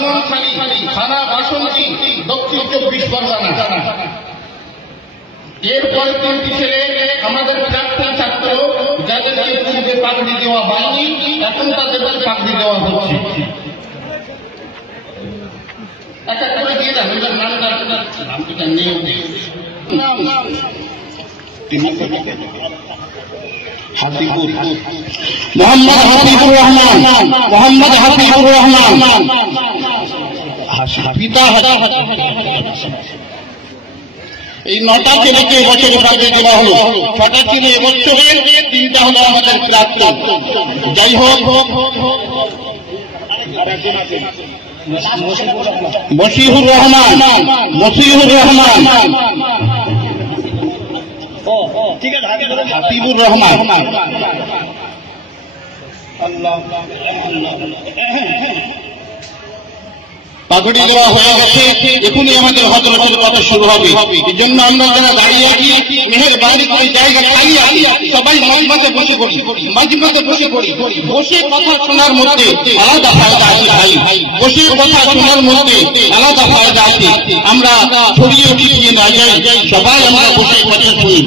ব্রাহ্মণখালী থানা বাসন্তী, দক্ষিণ 24 পরগনা। এরপর 3টি ছেলে আমাদের প্রাক্তন ছাত্র, যাদেরকে পূর্বে পাগড়ি দেওয়া হয়নি, এখন তাদেরকে পাগড়ি দেওয়া হচ্ছে। এক এক করে দিয়ে দেন, ওদের নামটা নেই। মোহাম্মদ হাফিজুর রহমান, মোহাম্মদ হাফিজুর রহমান পিতা। এই 9টা ছেলেকে এবছরে পাগড়ি দেওয়া হলো। 6টা ছিল এবছরে, 3টা হলো আমাদের প্রাক্তন। যাই হোক, মশিউর রহমান, মশিউর রহমান, হাবিবুর রহমান। পাগড়ি দেওয়া হয়ে গেছে, এখনই আমাদের হজরতের কথা শুরু হবে। এই জন্য আমরা যারা দাঁড়িয়ে আছি, মেহেরবানি করে জায়গা খালি আছি, সবাই মাঝে বসে পড়ি, মাঝে বসে পড়ি। বসে কথা শোনার মধ্যে আলাদা ফায়দা আছে ভাই, বসে কথা শোনার মধ্যে আলাদা ফায়দা আছে। আমরা ছড়িয়ে ছিটিয়ে না যাই, সবাই আমরা বসে কথা শুনি।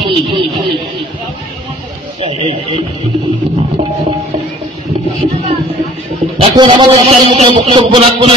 এখন আমাদের বক্তব্য রাখবেন